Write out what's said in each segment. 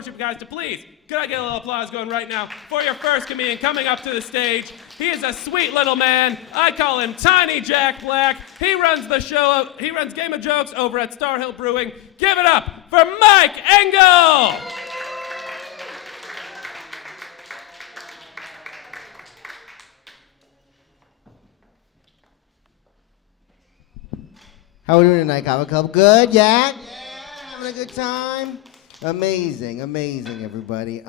want you guys to please, could I get a little applause going right now for your first comedian coming up to the stage? He is a sweet little man. I call him Tiny Jack Black. He runs the show, he runs Game of Jokes over at Star Hill Brewing. Give it up for Mike Engle! How are we doing tonight, Kavaclub? Good, yeah? Yeah, having a good time? Amazing, amazing, everybody.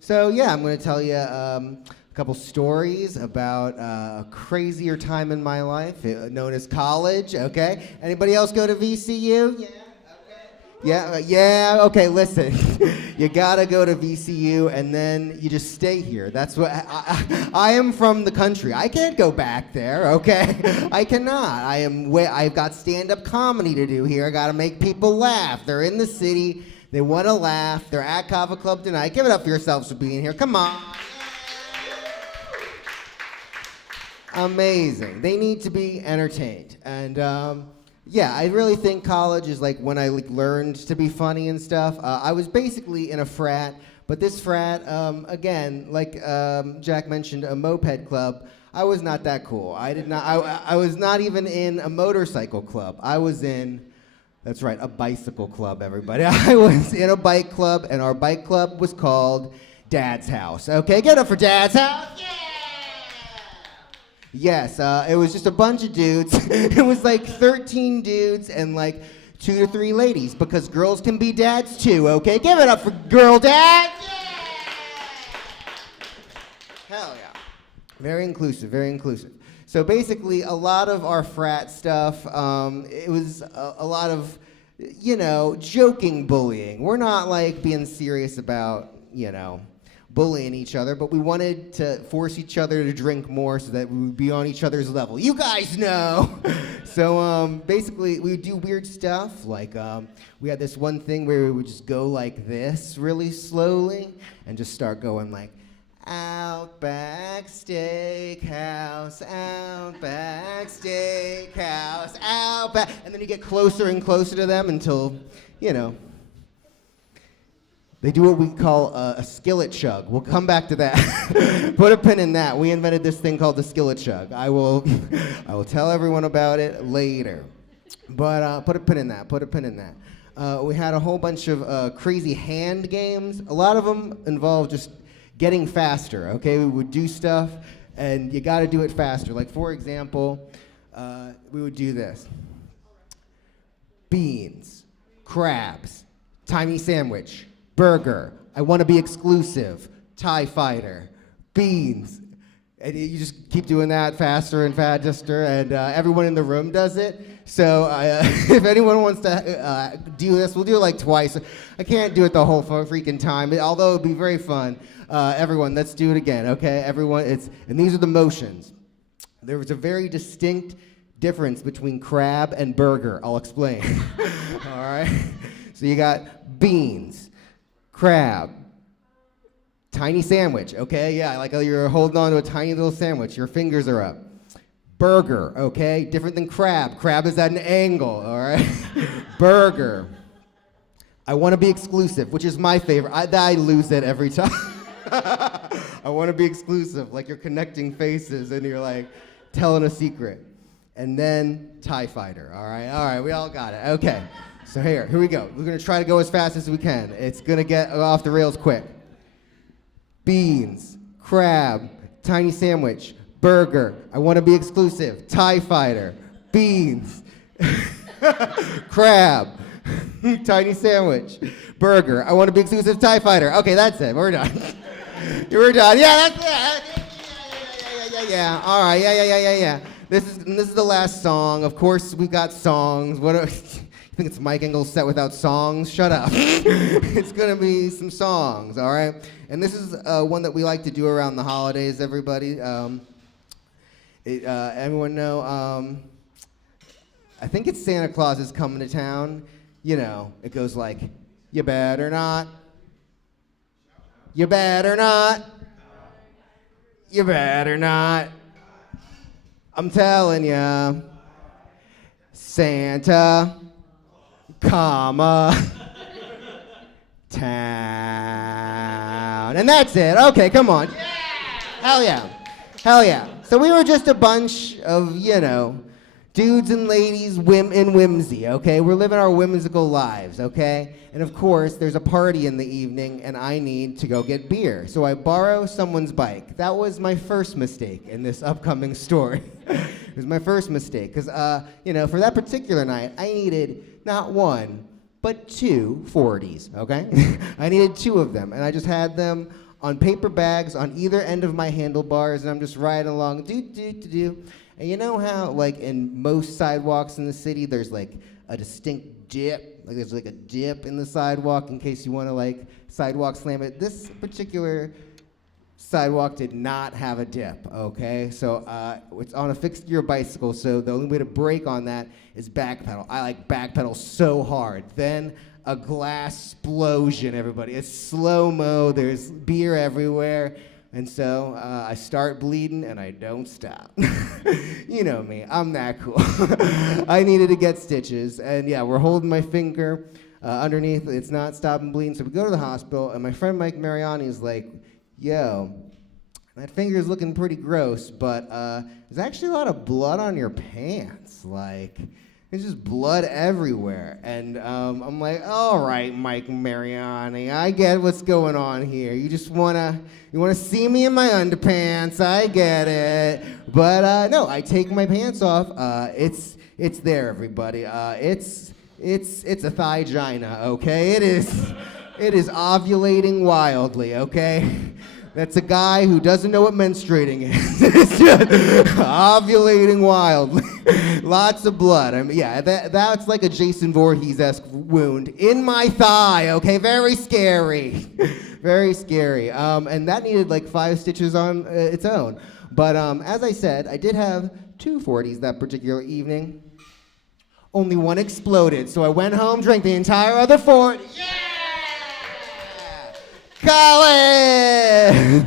So yeah, I'm going to tell you a couple stories about a crazier time in my life, known as college, okay? Anybody else go to VCU? Yeah? Yeah, okay, listen. You gotta go to VCU and then you just stay here. That's what, I am from the country. I can't go back there, okay? I cannot. I've got stand-up comedy to do here. I gotta make people laugh. They're in the city. They wanna laugh. They're at Kavaclub tonight. Give it up for yourselves for being here. Come on. Amazing. They need to be entertained. And, yeah, I really think college is like when I learned to be funny and stuff. I was basically in a frat, but this frat, again, like Jack mentioned, a moped club. I was not that cool. I was not even in a motorcycle club. I was in, that's right, a bicycle club, everybody. I was in a bike club, and our bike club was called Dad's House. Okay, get up for Dad's House. Yeah! Yes, it was just a bunch of dudes. It was like 13 dudes and like 2 to 3 ladies, because girls can be dads too, okay? Give it up for girl dads! Yeah! Hell yeah. Very inclusive, very inclusive. So basically, a lot of our frat stuff, it was a lot of, you know, joking bullying. We're not like being serious about, you know, bullying each other, but we wanted to force each other to drink more so that we would be on each other's level. You guys know! So basically, we would do weird stuff, like we had this one thing where we would just go like this really slowly and just start going like, Outback Steakhouse, Outback Steakhouse, Outback, and then you get closer and closer to them until, you know, they do what we call a skillet chug. We'll come back to that. Put a pin in that. We invented this thing called the skillet chug. I will tell everyone about it later. But put a pin in that. Put a pin in that. We had a whole bunch of crazy hand games. A lot of them involved just getting faster. Okay, we would do stuff, and you got to do it faster. Like for example, we would do this: beans, crabs, tiny sandwich. Burger, I want to be exclusive, TIE fighter, beans. And you just keep doing that faster and faster, and everyone in the room does it. So if anyone wants to do this, we'll do it like twice. I can't do it the whole freaking time, although it'd be very fun. Everyone, let's do it again, okay? Everyone, and these are the motions. There was a very distinct difference between crab and burger. I'll explain. All right? So you got beans, crab, tiny sandwich, okay? Yeah, like you're holding on to a tiny little sandwich. Your fingers are up. Burger, okay? Different than crab. Crab is at an angle, all right? Burger. I want to be exclusive, which is my favorite. I lose it every time. I want to be exclusive, like you're connecting faces and you're like telling a secret. And then TIE fighter, all right, we all got it, okay. So here we go. We're gonna try to go as fast as we can. It's gonna get off the rails quick. Beans, crab, tiny sandwich, burger, I wanna be exclusive, TIE fighter, beans, crab, tiny sandwich, burger, I wanna be exclusive, TIE fighter. Okay, that's it, we're done. We're done, yeah, that's it. Yeah, all right, yeah. This is the last song. Of course, we got songs. You think it's Mike Engle's set without songs? Shut up. It's gonna be some songs, all right? And this is one that we like to do around the holidays, everybody. Everyone know, I think it's Santa Claus is coming to town. You know, it goes like, you better not. You better not. You better not. I'm telling ya, Santa, comma, town. on. And that's it. Okay, come on. Yeah. Hell yeah. Hell yeah. So we were just a bunch of, dudes and ladies in whimsy, okay? We're living our whimsical lives, okay? And of course, there's a party in the evening, and I need to go get beer. So I borrow someone's bike. That was my first mistake in this upcoming story. It was my first mistake, because, for that particular night, I needed not one, but 2 40s, okay? I needed 2 of them, and I just had them on paper bags on either end of my handlebars, and I'm just riding along, do. And you know how, like, in most sidewalks in the city, there's, like, a distinct dip? Like, there's, like, a dip in the sidewalk in case you want to, like, sidewalk slam it. This particular sidewalk did not have a dip, okay? So it's on a fixed gear bicycle, so the only way to brake on that is backpedal. I, like, backpedal so hard. Then a glass explosion, everybody. It's slow-mo. There's beer everywhere. And so I start bleeding, and I don't stop. You know me, I'm that cool. I needed to get stitches, and yeah, we're holding my finger underneath. It's not stopping bleeding, so we go to the hospital, and my friend Mike Mariani is like, yo, that finger's looking pretty gross, but there's actually a lot of blood on your pants. Like, there's just blood everywhere. And I'm like, all right, Mike Mariani, I get what's going on here. You just wanna see me in my underpants, I get it. But no, I take my pants off. It's there, everybody. It's a thigh-gina, okay? It is ovulating wildly, okay? That's a guy who doesn't know what menstruating is. It's just ovulating wildly. Lots of blood. I mean, yeah, that's like a Jason Voorhees-esque wound in my thigh, okay? Very scary. Very scary. And that needed like 5 stitches on its own. But as I said, I did have 2 40s that particular evening. Only one exploded, so I went home, drank the entire other 40. Yeah! Colin!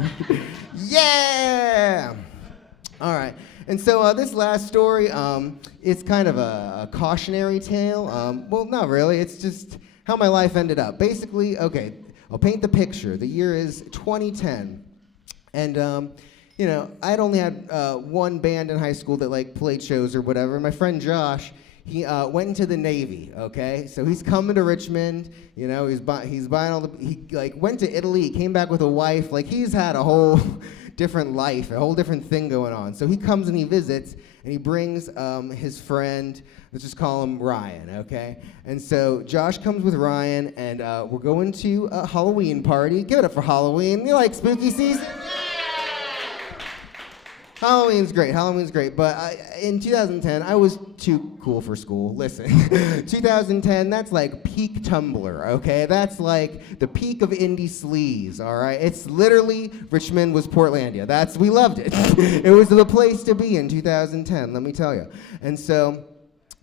Yeah! All right. And so this last story, it's kind of a cautionary tale. Well, not really. It's just how my life ended up. Basically, okay, I'll paint the picture. The year is 2010. And, I'd only had one band in high school that, like, played shows or whatever. My friend Josh, he went into the Navy, okay? So he's coming to Richmond, he's buying all the, he like went to Italy, he came back with a wife, like he's had a whole different life, a whole different thing going on. So he comes and he visits, and he brings his friend, let's just call him Ryan, okay? And so Josh comes with Ryan, and we're going to a Halloween party. Give it up for Halloween. You like spooky season? Halloween's great, but in 2010, I was too cool for school. Listen, 2010, that's like peak Tumblr, okay? That's like the peak of indie sleaze, all right? It's literally, Richmond was Portlandia. We loved it. It was the place to be in 2010, let me tell you. And so,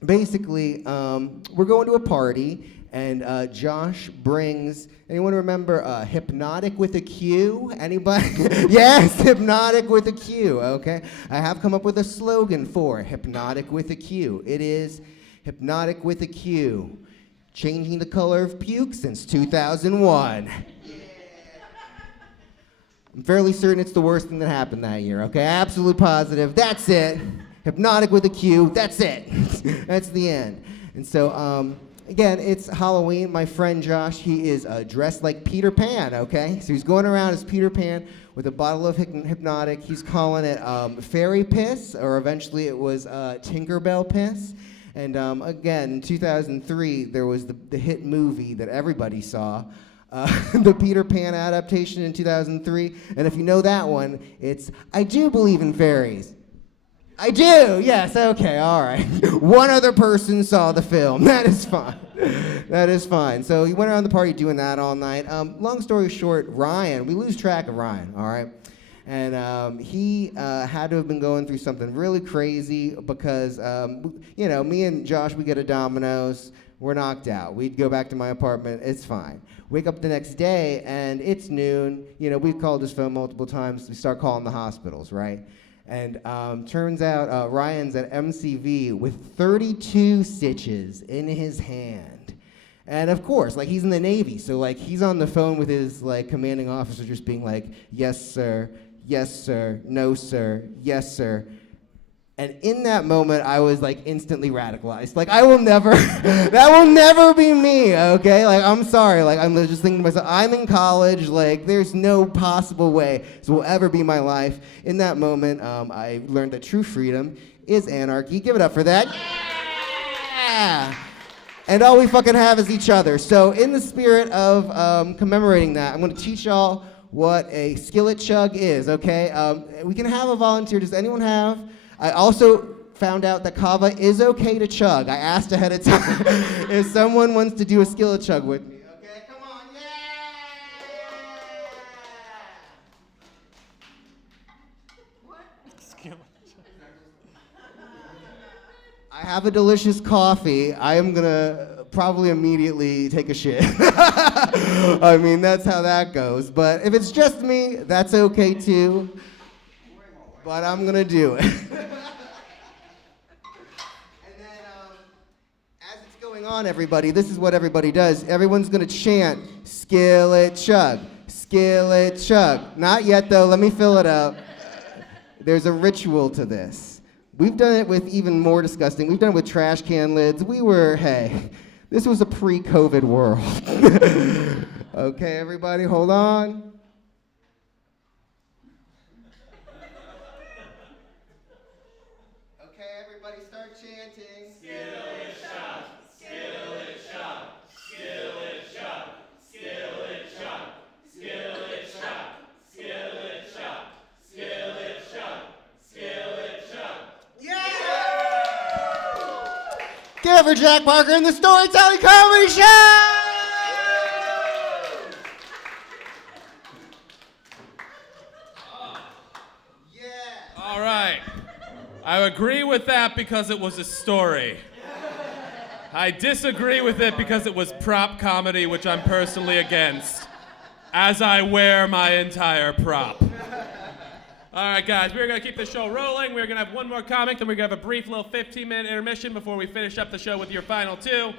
basically, we're going to a party, and Josh brings, anyone remember Hypnotic with a Q? Anybody? Yes, Hypnotic with a Q, okay? I have come up with a slogan for Hypnotic with a Q. It is Hypnotic with a Q, changing the color of puke since 2001. I'm fairly certain it's the worst thing that happened that year, okay? Absolutely positive. That's it. Hypnotic with a Q, that's it. That's the end. And so, again, it's Halloween. My friend Josh, he is dressed like Peter Pan, okay? So he's going around as Peter Pan with a bottle of Hypnotic. He's calling it fairy piss, or eventually it was Tinkerbell piss. And again, in 2003, there was the hit movie that everybody saw, the Peter Pan adaptation in 2003. And if you know that one, it's I Do Believe in Fairies. I do, yes, okay, all right. One other person saw the film. That is fine. That is fine. So he went around the party doing that all night. Long story short, Ryan, we lose track of Ryan, all right? And he had to have been going through something really crazy because, me and Josh, we get a Domino's. We're knocked out. We'd go back to my apartment. It's fine. Wake up the next day, and it's noon. We've called his phone multiple times. We start calling the hospitals, right? And turns out Ryan's at MCV with 32 stitches in his hand. And of course, like, he's in the Navy, so like he's on the phone with his like commanding officer, just being like, yes sir, no sir, yes sir. And in that moment, I was like instantly radicalized. Like, I will never, that will never be me, okay? Like, I'm sorry, like, I'm just thinking to myself, I'm in college, like, there's no possible way this will ever be my life. In that moment, I learned that true freedom is anarchy. Give it up for that. Yeah! And all we fucking have is each other. So in the spirit of commemorating that, I'm gonna teach y'all what a skillet chug is, okay? We can have a volunteer. Does anyone have? I also found out that kava is okay to chug. I asked ahead of time if someone wants to do a skillet chug with me. Okay, come on, yeah! I have a delicious coffee. I am gonna probably immediately take a shit. I mean, that's how that goes. But if it's just me, that's okay too. But I'm gonna do it. And then, as it's going on, everybody, this is what everybody does. Everyone's gonna chant, skillet chug, skillet chug. Not yet though, let me fill it up. There's a ritual to this. We've done it with even more disgusting. We've done it with trash can lids. Hey, this was a pre-COVID world. Okay, everybody, hold on. Okay, everybody, start chanting. Skillet shot, skillet shot, skillet shot, skillet shot, skillet shot, skillet shot, skillet shot, skillet shot. Yeah! Give it for Jack Parker and the Storytelling Comedy Show! All right. I agree with that because it was a story. I disagree with it because it was prop comedy, which I'm personally against, as I wear my entire prop. All right, guys, we're going to keep the show rolling. We're going to have one more comic, then we're going to have a brief little 15-minute intermission before we finish up the show with your final two.